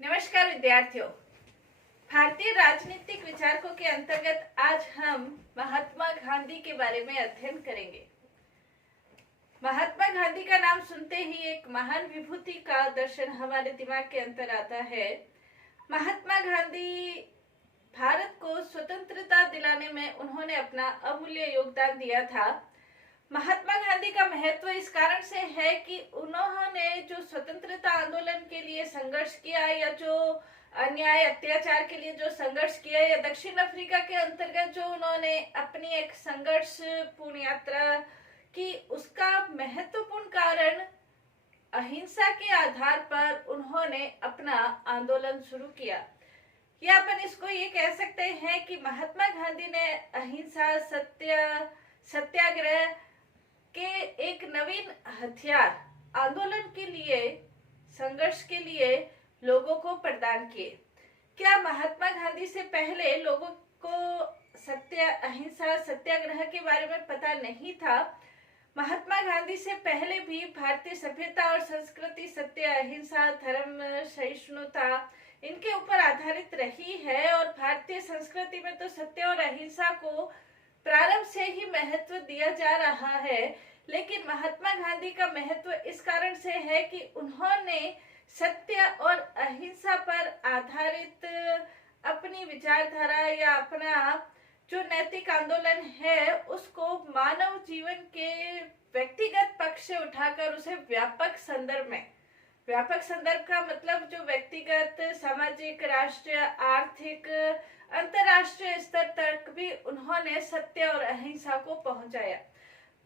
नमस्कार विद्यार्थियों। भारतीय राजनीतिक विचारकों के अंतर्गत आज हम महात्मा गांधी के बारे में अध्ययन करेंगे। महात्मा गांधी का नाम सुनते ही एक महान विभूति का दर्शन हमारे दिमाग के अंदर आता है। महात्मा गांधी भारत को स्वतंत्रता दिलाने में उन्होंने अपना अमूल्य योगदान दिया था। महात्मा गांधी का महत्व इस कारण से है कि उन्होंने जो स्वतंत्रता आंदोलन के लिए संघर्ष किया या जो अन्याय अत्याचार के लिए जो संघर्ष किया या दक्षिण अफ्रीका के अंतर्गत जो उन्होंने अपनी एक संघर्ष पूर्ण यात्रा की, उसका महत्वपूर्ण कारण अहिंसा के आधार पर उन्होंने अपना आंदोलन शुरू किया। या अपन इसको ये कह सकते हैं कि महात्मा गांधी ने अहिंसा सत्याग्रह के एक नवीन हथियार आंदोलन के लिए संघर्ष के लिए लोगों को प्रदान किए। क्या महात्मा गांधी से पहले लोगों को अहिंसा सत्याग्रह के बारे में पता नहीं था? महात्मा गांधी से पहले भी भारतीय सभ्यता और संस्कृति सत्य अहिंसा धर्म सहिष्णुता इनके ऊपर आधारित रही है और भारतीय संस्कृति में तो सत्य और अहिंसा को प्रारंभ से ही महत्व दिया जा रहा है। लेकिन महात्मा गांधी का महत्व इस कारण से है कि उन्होंने सत्य और अहिंसा पर आधारित अपनी विचारधारा या अपना जो नैतिक आंदोलन है उसको मानव जीवन के व्यक्तिगत पक्ष से उठाकर उसे व्यापक संदर्भ का मतलब जो व्यक्तिगत सामाजिक राष्ट्रीय आर्थिक अंतरराष्ट्रीय स्तर तक भी उन्होंने सत्य और अहिंसा को पहुंचाया।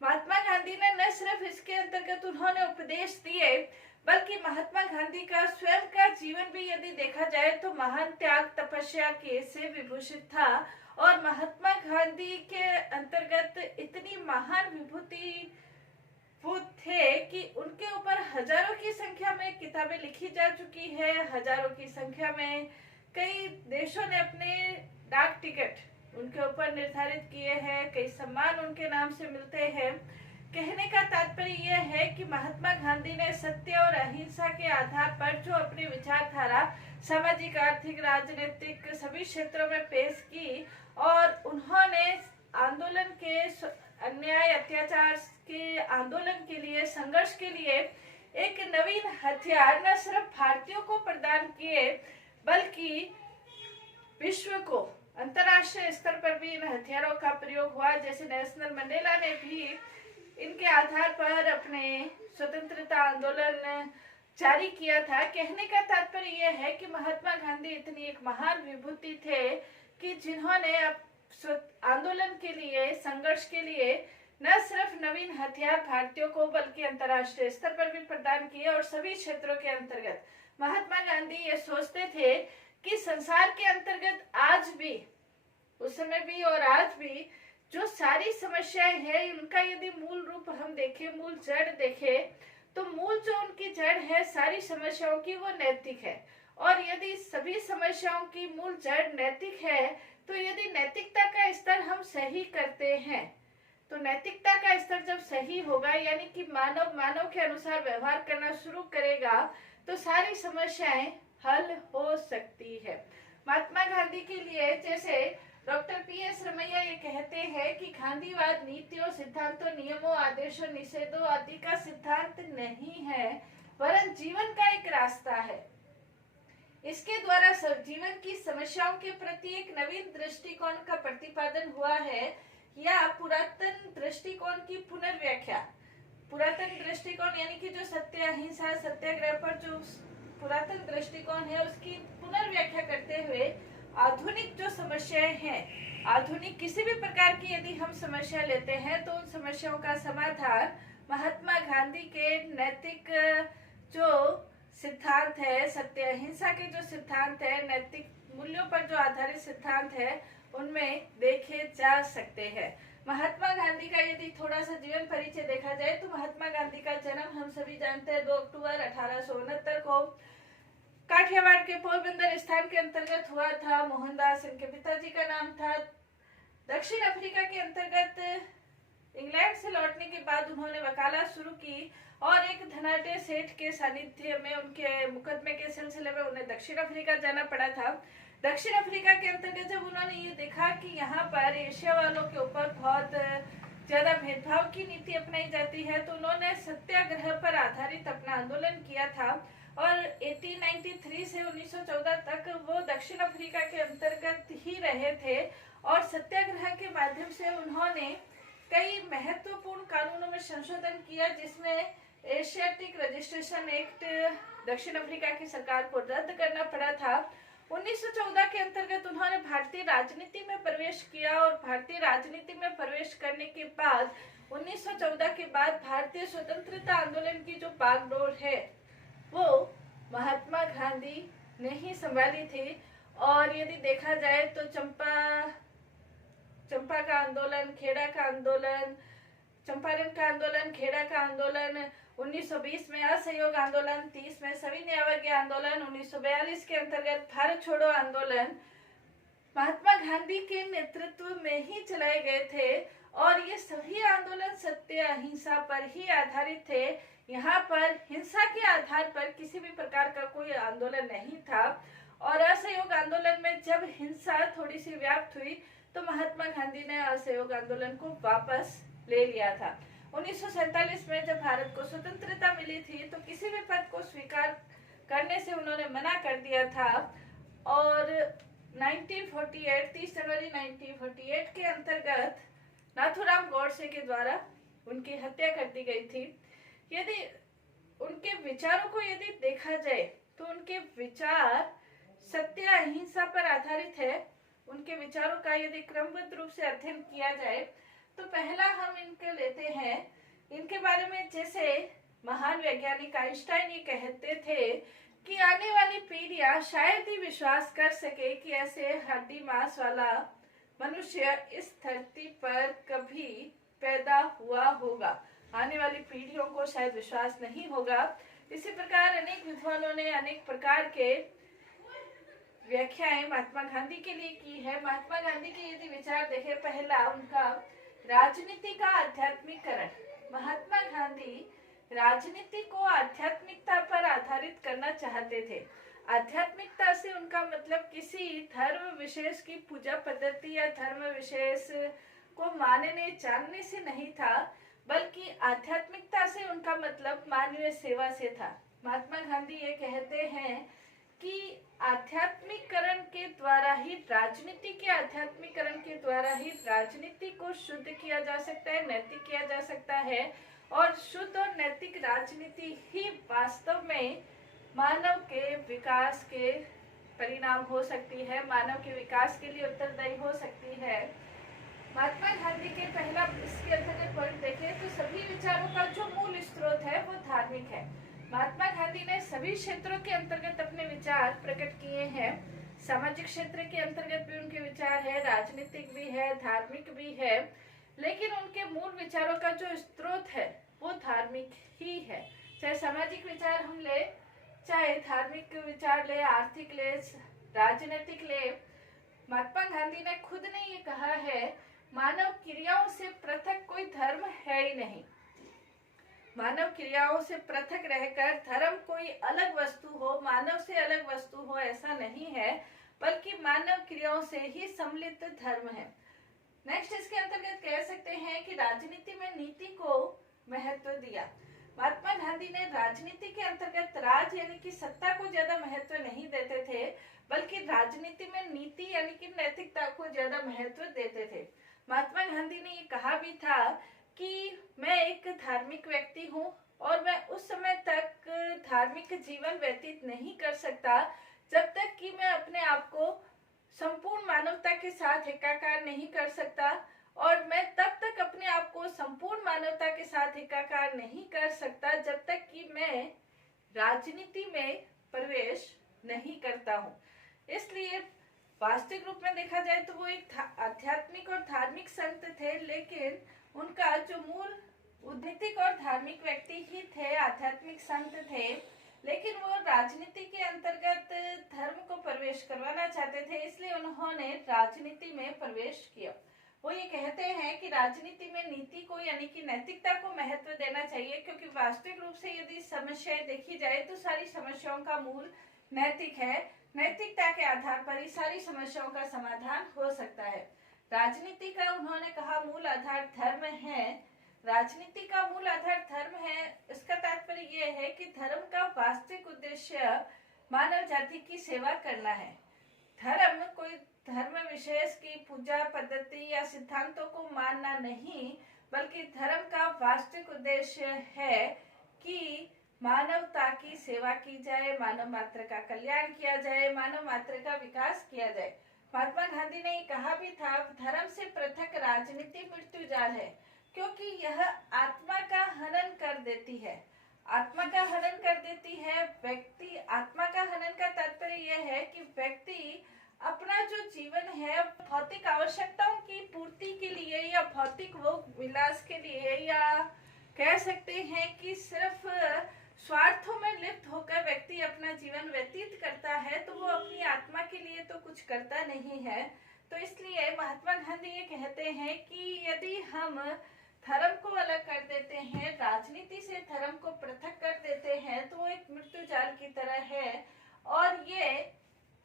महात्मा गांधी ने न सिर्फ इसके अंतर्गत उन्होंने उपदेश दिए बल्कि महात्मा गांधी का स्वयं का जीवन भी यदि देखा जाए तो महान त्याग तपस्या के से विभूषित था और महात्मा गांधी के अंतर्गत इतनी महान विभूति थे कि उनके ऊपर हजारों की संख्या में किताबें लिखी जा चुकी है। हजारों की संख्या में कई देशों ने अपने डाक टिकट उनके ऊपर निर्धारित किए हैं, कई सम्मान उनके नाम से मिलते हैं। कहने का तात्पर्य यह है कि महात्मा गांधी ने सत्य और अहिंसा के आधार पर जो अपनी विचारधारा सामाजिक आर्थिक राजनीतिक सभी क्षेत्रों में पेश की और उन्होंने आंदोलन के अन्याय अत्याचार के आंदोलन के लिए संघर्ष के लिए एक नवीन हथियार न सिर्फ भारतीयों को प्रदान किए बल्कि विश्व को अंतर्राष्ट्रीय स्तर पर भी इन हथियारों का प्रयोग हुआ। जैसे नेल्सन मंडेला ने भी इनके आधार पर अपने स्वतंत्रता आंदोलन जारी किया था। कहने का तात्पर्य यह है कि महात्मा गांधी इतनी एक महान विभूति थे कि जिन्होंने आंदोलन के लिए संघर्ष के लिए न सिर्फ नवीन हथियार भारतीयों को बल्कि अंतर्राष्ट्रीय स्तर पर भी प्रदान किए और सभी क्षेत्रों के अंतर्गत महात्मा गांधी ये सोचते थे कि संसार के अंतर्गत आज भी उस समय भी और आज भी जो सारी समस्याएं हैं उनका यदि मूल रूप हम देखें, मूल जड़ देखें तो मूल जो उनकी जड़ है सारी समस्याओं की वो नैतिक है। और यदि सभी समस्याओं की मूल जड़ नैतिक है तो यदि नैतिकता का स्तर हम सही करते हैं तो नैतिकता का स्तर जब सही होगा यानी कि मानव के अनुसार व्यवहार करना शुरू करेगा तो सारी समस्याएं हल हो सकती है। महात्मा गांधी के लिए जैसे डॉक्टर पीएस रमैया ये कहते हैं कि गांधीवाद नीतियों सिद्धांतों नियमों आदेशों निषेधों आदि का सिद्धांत नहीं है वरन जीवन का एक रास्ता है। इसके द्वारा जीवन की समस्याओं के प्रति एक नवीन दृष्टिकोण का प्रतिपादन हुआ है या पुरातन दृष्टिकोण की पुनर्व्याख्या। पुरातन दृष्टिकोण यानी कि जो सत्य अहिंसा सत्याग्रह पर जो पुरातन दृष्टिकोण है उसकी पुनर्व्याख्या करते हुए आधुनिक जो समस्याएं हैं, आधुनिक किसी भी प्रकार की यदि हम समस्या लेते हैं तो उन समस्याओं का समाधान महात्मा गांधी के नैतिक जो सिद्धांत है, सत्य अहिंसा के जो सिद्धांत है, नैतिक मूल्यों पर जो आधारित सिद्धांत है उनमें देखे जा सकते हैं। महात्मा गांधी का यदि थोड़ा सा जीवन परिचय देखा जाए तो महात्मा गांधी का जन्म हम सभी जानते हैं 2 अक्टूबर 1869 को काठियावाड़ के पोरबंदर स्थान के अंतर्गत हुआ था। मोहनदास इनके पिताजी का नाम था। दक्षिण अफ्रीका के अंतर्गत इंग्लैंड से लौटने के बाद उन्होंने वकालत शुरू की और एक धनाढ्य सेठ के सानिध्य में उनके मुकदमे के सिलसिले में उन्हें दक्षिण अफ्रीका जाना पड़ा था। दक्षिण अफ्रीका के अंतर्गत जब उन्होंने ये देखा कि यहाँ पर एशिया वालों के ऊपर बहुत ज्यादा भेदभाव की नीति अपनाई जाती है, तो उन्होंने सत्याग्रह पर आधारित अपना आंदोलन किया था और 1893 से 1914 तक वो दक्षिण अफ्रीका के अंतर्गत ही रहे थे और सत्याग्रह के माध्यम से उन्होंने कई महत्वपूर्ण कानूनों में संशोधन किया, जिसमें एशियाटिक रजिस्ट्रेशन एक्ट दक्षिण अफ्रीका की सरकार को रद्द करना पड़ा था। 1914 के अंतर्गत उन्होंने भारतीय राजनीति में प्रवेश किया और भारतीय राजनीति में प्रवेश करने के बाद 1914 के बाद भारतीय स्वतंत्रता आंदोलन की जो बागडोर है वो महात्मा गांधी ने ही संभाली थी। और यदि देखा जाए तो चंपा का आंदोलन, खेड़ा का आंदोलन, चंपारण का आंदोलन, खेड़ा का आंदोलन, 1920 में असहयोग आंदोलन, 30 में सविनय अवज्ञा आंदोलन, 1942 के अंतर्गत भारत छोड़ो आंदोलन महात्मा गांधी के नेतृत्व में ही चलाए गए थे और ये सभी आंदोलन सत्य अहिंसा पर ही आधारित थे। यहाँ पर हिंसा के आधार पर किसी भी प्रकार का कोई आंदोलन नहीं था और असहयोग आंदोलन में जब हिंसा थोड़ी सी व्याप्त हुई तो महात्मा गांधी ने असहयोग आंदोलन को वापस ले लिया था। 1947 में जब भारत को स्वतंत्रता मिली थी तो किसी भी पद को स्वीकार करने से उन्होंने मना कर दिया था और 1948 30 जनवरी 1948 के अंतर्गत नाथूराम गौडसे के द्वारा उनकी हत्या कर दी गई थी। यदि उनके विचारों को यदि देखा जाए तो उनके विचार सत्य अहिंसा पर आधारित है। उनके विचारों का यदि क्रमबद्ध रूप से अध्ययन किया जाए तो पहला हम इनके लेते हैं इनके बारे में। जैसे महान वैज्ञानिक आइंस्टाइन ये कहते थे कि आने वाली पीढ़ियां शायद ही विश्वास कर सके कि ऐसे हड्डी मांस वाला मनुष्य इस धरती पर कभी पैदा हुआ होगा। आने वाली पीढ़ियों को शायद विश्वास नहीं होगा। इसी प्रकार अनेक विद्वानों ने अनेक प्रकार के व्याख्याएं महात्मा गांधी के लिए की है। महात्मा गांधी के यदि विचार देखें, पहला उनका राजनीति का आध्यात्मिकरण। महात्मा गांधी राजनीति को आध्यात्मिकता पर आधारित करना चाहते थे। आध्यात्मिकता से उनका मतलब किसी धर्म विशेष की पूजा पद्धति या धर्म विशेष को मानने जानने से नहीं था, बल्कि आध्यात्मिकता से उनका मतलब मानवीय सेवा से था। महात्मा गांधी ये कहते हैं कि आध्यात्मिकरण के द्वारा ही राजनीति के आध्यात्मिकरण के द्वारा ही राजनीति को शुद्ध किया जा सकता है, नैतिक किया जा सकता है और शुद्ध और नैतिक राजनीति ही वास्तव में मानव के विकास के परिणाम हो सकती है, मानव के विकास के लिए उत्तरदायी हो सकती है। महात्मा गांधी के पहला इसके अंतर्गत पॉइंट देखें तो सभी विचारों का जो मूल स्रोत है वो धार्मिक है। महात्मा गांधी ने सभी क्षेत्रों के अंतर्गत अपने विचार प्रकट किए हैं। सामाजिक क्षेत्र के अंतर्गत भी उनके विचार है, राजनीतिक भी है, धार्मिक भी है, लेकिन उनके मूल विचारों का जो स्रोत है वो धार्मिक ही है। चाहे सामाजिक विचार हम ले, चाहे धार्मिक विचार ले, आर्थिक ले, राजनीतिक ले, महात्मा गांधी ने खुद ने ये कहा है, मानव क्रियाओं से पृथक कोई धर्म है ही नहीं। मानव क्रियाओं से पृथक रहकर धर्म कोई अलग वस्तु हो, मानव से अलग वस्तु हो, ऐसा नहीं है, बल्कि मानव क्रियाओं से ही सम्मिलित धर्म है। नेक्स्ट इसके अंतर्गत कह सकते हैं कि राजनीति में नीति को महत्व दिया। महात्मा गांधी ने राजनीति के अंतर्गत राज यानी कि सत्ता को ज्यादा महत्व नहीं देते थे, बल्कि राजनीति में नीति यानी कि नैतिकता को ज्यादा महत्व देते थे। महात्मा गांधी ने ये कहा भी था कि मैं एक धार्मिक व्यक्ति हूँ और मैं उस समय तक धार्मिक जीवन व्यतीत नहीं कर सकता जब तक कि मैं अपने आप को संपूर्ण मानवता के साथ एकाकार नहीं कर सकता, और मैं तब तक अपने आप को संपूर्ण मानवता के साथ एकाकार नहीं कर सकता जब तक कि मैं राजनीति में प्रवेश नहीं करता हूँ। इसलिए वास्तविक रूप में देखा जाए तो वो एक आध्यात्मिक और धार्मिक संत थे, लेकिन उनका जो मूल उद्नीतिक और धार्मिक व्यक्ति ही थे, आध्यात्मिक संत थे, लेकिन वो राजनीति के अंतर्गत धर्म को प्रवेश करवाना चाहते थे, इसलिए उन्होंने राजनीति में प्रवेश किया। वो ये कहते हैं कि राजनीति में नीति को यानी कि नैतिकता को महत्व देना चाहिए, क्योंकि वास्तविक रूप से यदि समस्याएं देखी जाए तो सारी समस्याओं का मूल नैतिक है। नैतिकता के आधार पर ही सारी समस्याओं का समाधान हो सकता है। राजनीति का उन्होंने कहा मूल आधार धर्म है। राजनीति का मूल आधार धर्म है, इसका तात्पर्य यह है कि धर्म का वास्तविक उद्देश्य मानव जाति की सेवा करना है। धर्म कोई धर्म विशेष की पूजा पद्धति या सिद्धांतों को मानना नहीं, बल्कि धर्म का वास्तविक उद्देश्य है कि मानवता की सेवा की जाए, मानव मात्र का कल्याण किया जाए, मानव मात्र का विकास किया जाए। महात्मा गांधी ने कहा भी था, धर्म से पृथक राजनीति मृत्यु जाल है, क्योंकि यह आत्मा का हनन कर देती है। आत्मा का हनन कर देती है। व्यक्ति आत्मा का हनन का तात्पर्य यह है कि व्यक्ति अपना जो जीवन है भौतिक आवश्यकताओं की पूर्ति के लिए या भौतिक भोग विलास के लिए, या कह सकते हैं कि सिर्फ स्वार्थों में लिप्त होकर व्यक्ति अपना जीवन व्यतीत करता है, तो वो अपनी आत्मा के लिए तो कुछ करता नहीं है। तो इसलिए महात्मा गांधी ये कहते हैं कि यदि हम धर्म को अलग कर देते हैं, राजनीति से धर्म को पृथक कर देते हैं, तो वो एक मृत्यु जाल की तरह है और ये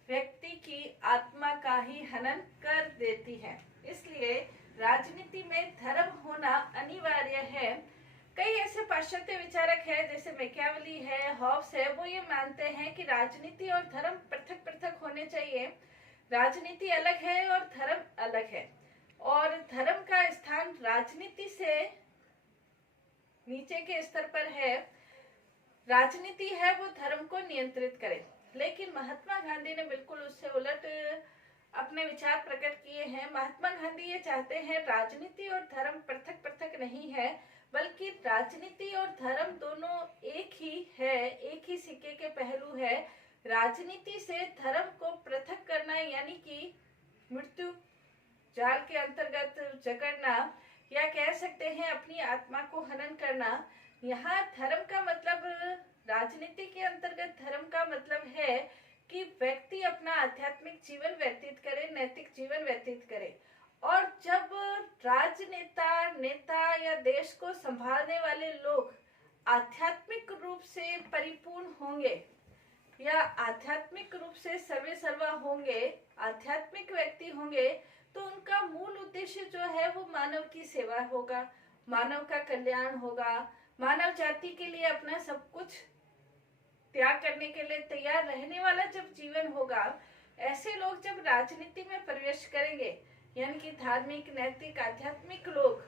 व्यक्ति की आत्मा का ही हनन कर देती है। इसलिए राजनीति में धर्म होना अनिवार्य है। कई ऐसे पाश्चात्य विचारक हैं, जैसे मैकियावेली है, हॉब्स है, वो ये मानते हैं कि राजनीति और धर्म पृथक पृथक होने चाहिए। राजनीति अलग है और धर्म अलग है, और धर्म का स्थान राजनीति से नीचे के स्तर पर है। राजनीति है वो धर्म को नियंत्रित करे, लेकिन महात्मा गांधी ने बिल्कुल उससे उलट अपने विचार प्रकट किए हैं। महात्मा गांधी ये चाहते हैं राजनीति और धर्म पृथक पृथक नहीं है, बल्कि राजनीति और धर्म दोनों एक ही है, एक ही सिक्के के पहलू है। राजनीति से धर्म को पृथक करना यानी कि मृत्यु जाल के अंतर्गत जकड़ना, या कह सकते हैं अपनी आत्मा को हनन करना। यहाँ धर्म का मतलब, राजनीति के अंतर्गत धर्म का मतलब है कि व्यक्ति अपना आध्यात्मिक जीवन व्यतीत करे, नैतिक जीवन व्यतीत करे। और जब राजनेता, नेता या देश को संभालने वाले लोग आध्यात्मिक रूप से परिपूर्ण होंगे या आध्यात्मिक रूप से सर्वे सर्वा होंगे, आध्यात्मिक व्यक्ति होंगे, तो उनका मूल उद्देश्य जो है वो मानव की सेवा होगा, मानव का कल्याण होगा, मानव जाति के लिए अपना सब कुछ त्याग करने के लिए तैयार रहने वाला जब जीवन होगा। ऐसे लोग जब राजनीति में प्रवेश करेंगे, यानी कि धार्मिक, नैतिक, आध्यात्मिक लोग,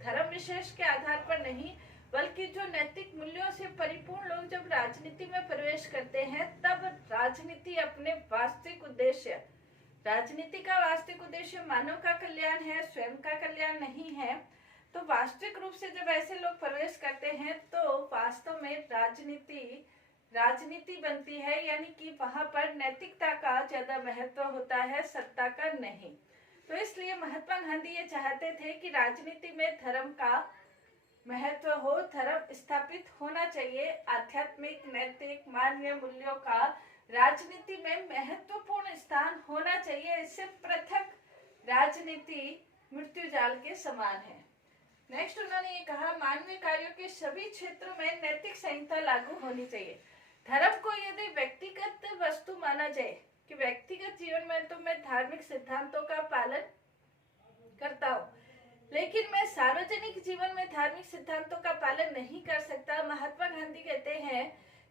धर्म विशेष के आधार पर नहीं बल्कि जो नैतिक मूल्यों से परिपूर्ण लोग जब राजनीति में प्रवेश करते हैं, तब राजनीति अपने वास्तविक उद्देश्य, राजनीति का वास्तविक उद्देश्य मानव का कल्याण है, स्वयं का कल्याण नहीं है। तो वास्तविक रूप से जब ऐसे लोग प्रवेश करते हैं तो वास्तव में राजनीति बनती है, यानी कि वहां पर नैतिकता का ज्यादा महत्व होता है, सत्ता का नहीं। तो इसलिए महात्मा गांधी ये चाहते थे कि राजनीति में धर्म का महत्व हो, धर्म स्थापित होना चाहिए, आध्यात्मिक, नैतिक, मानवीय मूल्यों का राजनीति में महत्वपूर्ण स्थान होना चाहिए। इससे पृथक राजनीति मृत्यु जाल के समान है। नेक्स्ट उन्होंने ये कहा, मानवीय कार्यों के सभी क्षेत्रों में नैतिक संहिता लागू होनी चाहिए। धर्म को यदि व्यक्तिगत वस्तु माना जाए कि व्यक्तिगत जीवन में तो मैं धार्मिक सिद्धांतों का पालन करता हूँ, लेकिन मैं सार्वजनिक जीवन में धार्मिक सिद्धांतों का पालन नहीं कर सकता। महात्मा गांधी कहते हैं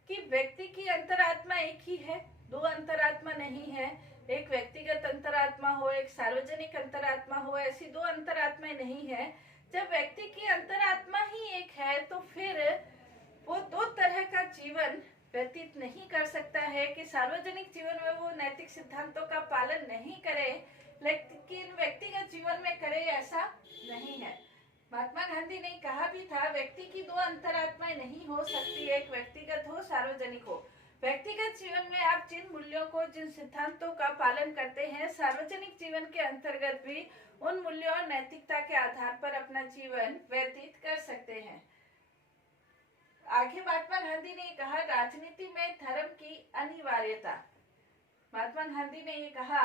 कि व्यक्ति की अंतरात्मा एक ही है, दो अंतरात्मा नहीं है। एक व्यक्तिगत अंतरात्मा हो, एक सार्वजनिक अंतरात्मा हो, ऐसी दो अंतरात्माएं नहीं है। जब व्यक्ति की अंतरात्मा ही एक है तो फिर वो दो तरह का जीवन व्यतीत नहीं कर सकता है कि सार्वजनिक जीवन में वो नैतिक सिद्धांतों का पालन नहीं करे लेकिन व्यक्तिगत जीवन में करे, ऐसा नहीं है। महात्मा गांधी ने कहा भी था, व्यक्ति की दो अंतरात्माएं नहीं हो सकती, एक व्यक्तिगत हो, सार्वजनिक हो। व्यक्तिगत जीवन में आप जिन मूल्यों को, जिन सिद्धांतों का पालन करते हैं, सार्वजनिक जीवन के अंतर्गत भी उन मूल्यों और नैतिकता के आधार पर अपना जीवन व्यतीत कर सकते हैं। आगे महात्मा गांधी ने कहा, राजनीति में धर्म की अनिवार्यता। महात्मा गांधी ने ये कहा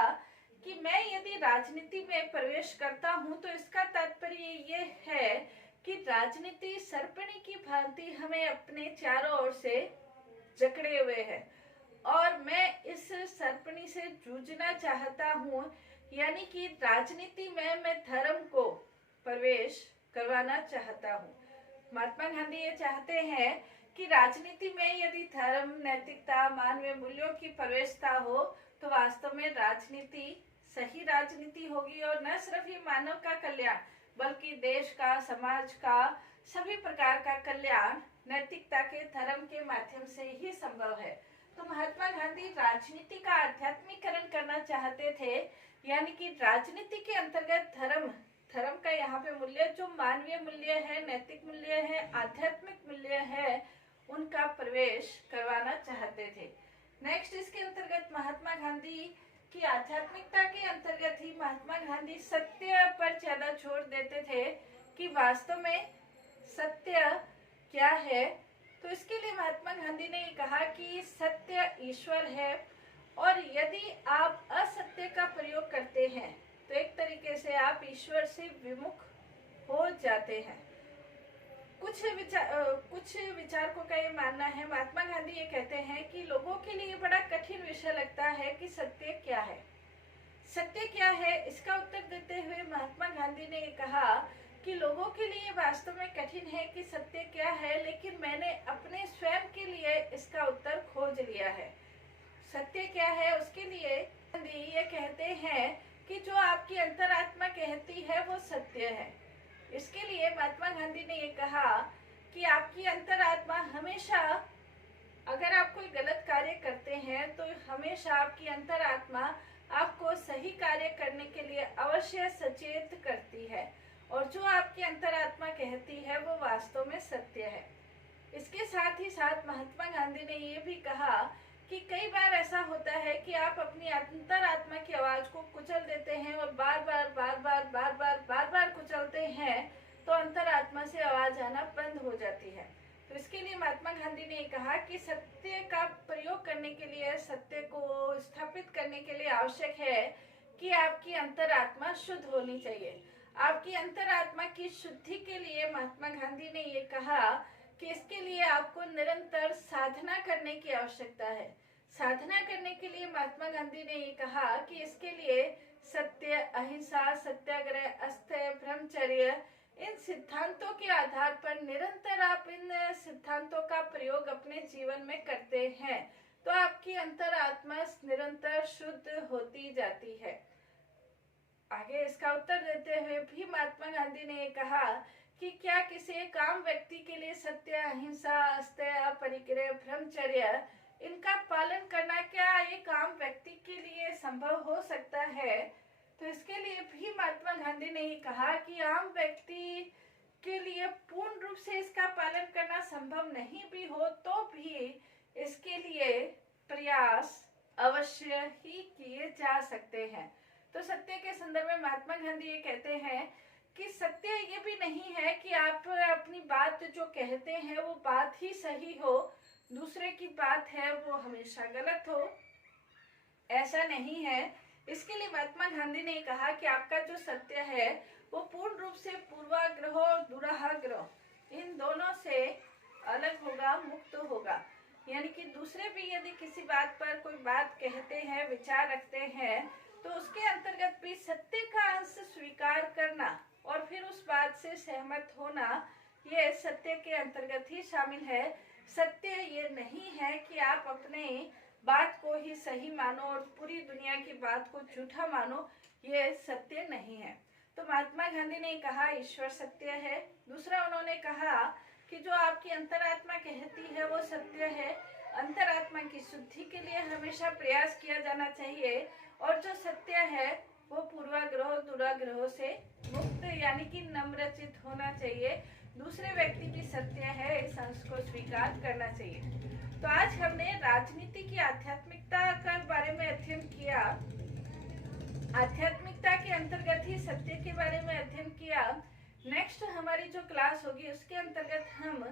कि मैं यदि राजनीति में प्रवेश करता हूं तो इसका तात्पर्य ये है कि राजनीति सर्पिणी की भांति हमें अपने चारों ओर से जकड़े हुए है और मैं इस सर्पिणी से जूझना चाहता हूं, यानी कि राजनीति में मैं धर्म को प्रवेश करवाना चाहता हूं। महात्मा गांधी ये चाहते हैं कि राजनीति में यदि धर्म, नैतिकता, मानवीय मूल्यों की प्रवेशता हो तो वास्तव में राजनीति सही राजनीति होगी और न सिर्फ ही मानव का कल्याण बल्कि देश का, समाज का, सभी प्रकार का कल्याण नैतिकता के, धर्म के माध्यम से ही संभव है। तो महात्मा गांधी राजनीति का आध्यात्मिकरण करना चाहते थे, यानी कि राजनीति के अंतर्गत धर्म का यहाँ पे मूल्य, जो मानवीय मूल्य है, नैतिक मूल्य है, आध्यात्मिक मूल्य है, उनका प्रवेश करवाना चाहते थे। नेक्स्ट इसके अंतर्गत महात्मा गांधी की आध्यात्मिकता के अंतर्गत ही महात्मा गांधी सत्य पर ज्यादा जोर देते थे कि वास्तव में सत्य क्या है। तो इसके लिए महात्मा गांधी ने कहा कि सत्य ईश्वर है और यदि आप असत्य का प्रयोग करते हैं तो एक तरीके से आप ईश्वर से विमुख हो जाते हैं। कुछ विचारकों का ये मानना है, महात्मा गांधी ये कहते हैं कि लोगों के लिए बड़ा कठिन विषय लगता है कि सत्य क्या है। सत्य क्या है, इसका उत्तर देते हुए महात्मा गांधी ने कहा कि लोगों के लिए वास्तव में कठिन है कि सत्य क्या है, लेकिन मैंने अपने स्वयं के लिए इसका उत्तर खोज लिया है। सत्य क्या है, उसके लिए गांधी ये कहते हैं कि जो आपकी अंतरात्मा कहती है वो सत्य है। इसके लिए महात्मा गांधी ने ये कहा कि आपकी अंतरात्मा हमेशा, अगर आप कोई गलत कार्य करते हैं तो हमेशा आपकी अंतरात्मा आपको सही कार्य करने के लिए अवश्य सचेत करती है और जो आपकी अंतरात्मा कहती है वो वास्तव में सत्य है। इसके साथ ही साथ महात्मा गांधी ने ये भी कहा कि कई बार ऐसा होता है कि आप अपनी अंतरात्मा की आवाज को कुचल देते हैं और बार बार कुचलते हैं तो अंतरात्मा से आवाज आना बंद हो जाती है। तो इसके लिए महात्मा गांधी ने कहा कि सत्य का प्रयोग करने के लिए, सत्य को स्थापित करने के लिए आवश्यक है कि आपकी अंतरात्मा शुद्ध होनी चाहिए। आपकी अंतरात्मा की शुद्धि के लिए महात्मा गांधी ने ये कहा कि इसके लिए आपको निरंतर साधना करने की आवश्यकता है। साधना करने के लिए महात्मा गांधी ने ये कहा कि इसके लिए सत्य, अहिंसा, सत्याग्रह, अस्तेय, ब्रह्मचर्य, इन सिद्धांतों के आधार पर निरंतर आप इन सिद्धांतों का प्रयोग अपने जीवन में करते हैं तो आपकी अंतरात्मा निरंतर शुद्ध होती जाती है। आगे इसका उत्तर देते हुए भी महात्मा गांधी ने कहा कि क्या किसी एक आम व्यक्ति के लिए सत्य, अहिंसा, अस्तेय, परिग्रह, ब्रह्मचर्य, इनका पालन करना क्या एक आम व्यक्ति के लिए संभव हो सकता है? तो इसके लिए भी महात्मा गांधी ने कहा कि आम व्यक्ति के लिए पूर्ण रूप से इसका पालन करना संभव नहीं भी हो तो भी इसके लिए प्रयास अवश्य ही किए जा सकते हैं। तो सत्य के संदर्भ में महात्मा गांधी ये कहते हैं कि सत्य ये भी नहीं है कि आप अपनी बात जो कहते हैं वो बात ही सही हो, दूसरे की बात है वो हमेशा गलत हो, ऐसा नहीं है। इसके लिए महात्मा गांधी ने कहा कि आपका जो सत्य है वो पूर्ण रूप से पूर्वाग्रह और दुराग्रह इन दोनों से अलग होगा, मुक्त होगा। यानी कि दूसरे भी यदि किसी बात पर कोई बात कहते हैं, विचार रखते हैं तो उसके अंतर्गत भी सत्य का अंश स्वीकार करना और फिर उस बात से सहमत होना, ये सत्य के अंतर्गत ही शामिल है। सत्य ये नहीं है कि आप अपने बात को ही सही मानो और पूरी दुनिया की बात को झूठा मानो, ये सत्य नहीं है। तो महात्मा गांधी ने कहा ईश्वर सत्य है। दूसरा उन्होंने कहा कि जो आपकी अंतरात्मा कहती है वो सत्य है। अंतरात्मा की शुद्धि के लिए हमेशा प्रयास किया जाना चाहिए और जो सत्य है वो पूर्वाग्रह दुराग्रहों से मुक्त यानी कि नम्रचित होना चाहिए। दूसरे व्यक्ति भी सत्य है, इस अंश को स्वीकार करना चाहिए। तो आज हमने राजनीति की आध्यात्मिकता के बारे में अध्ययन किया, आध्यात्मिकता के अंतर्गत ही सत्य के बारे में अध्ययन किया। नेक्स्ट हमारी जो क्लास होगी उसके अंतर्गत हम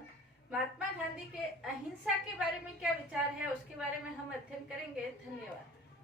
महात्मा गांधी के अहिंसा के बारे में क्या विचार है उसके बारे में हम अध्ययन करेंगे। धन्यवाद।